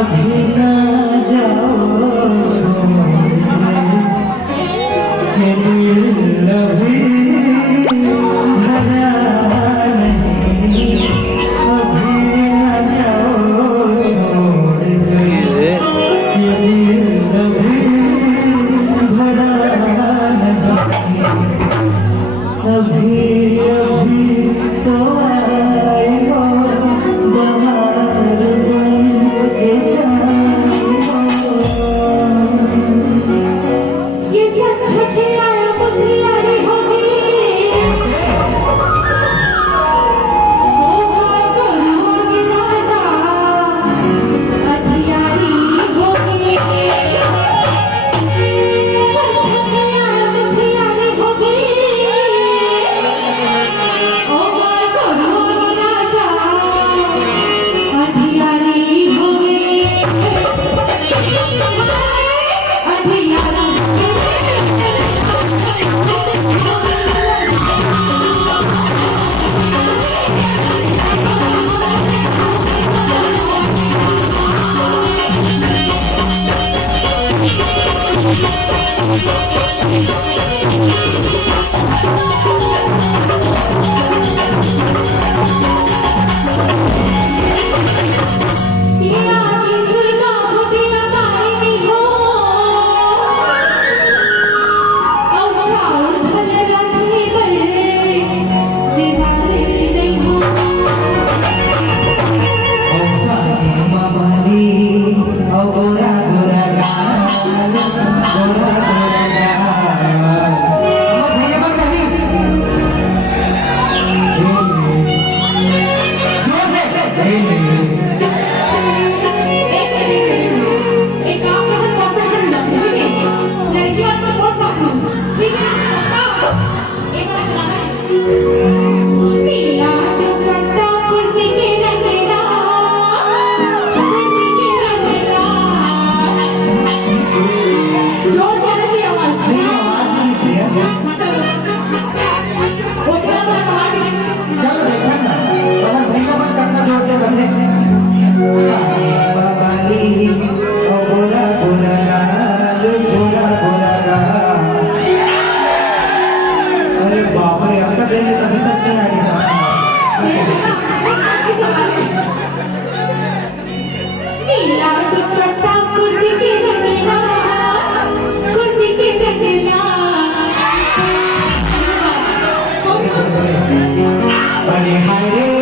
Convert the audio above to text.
अभी ना जाओ के दिल अभी भरा नहीं, अभी ना जाओ छोड़ के दिल अभी भरा नहीं, अभी अभी तो आई हो बहार बन के जाओ। ये सच है यार मुझे होगी होगी राजा अठियारी होगी, सच है यार मुझे होगी होगी राजा अठियारी होगी, अठियारी अरे हाय रे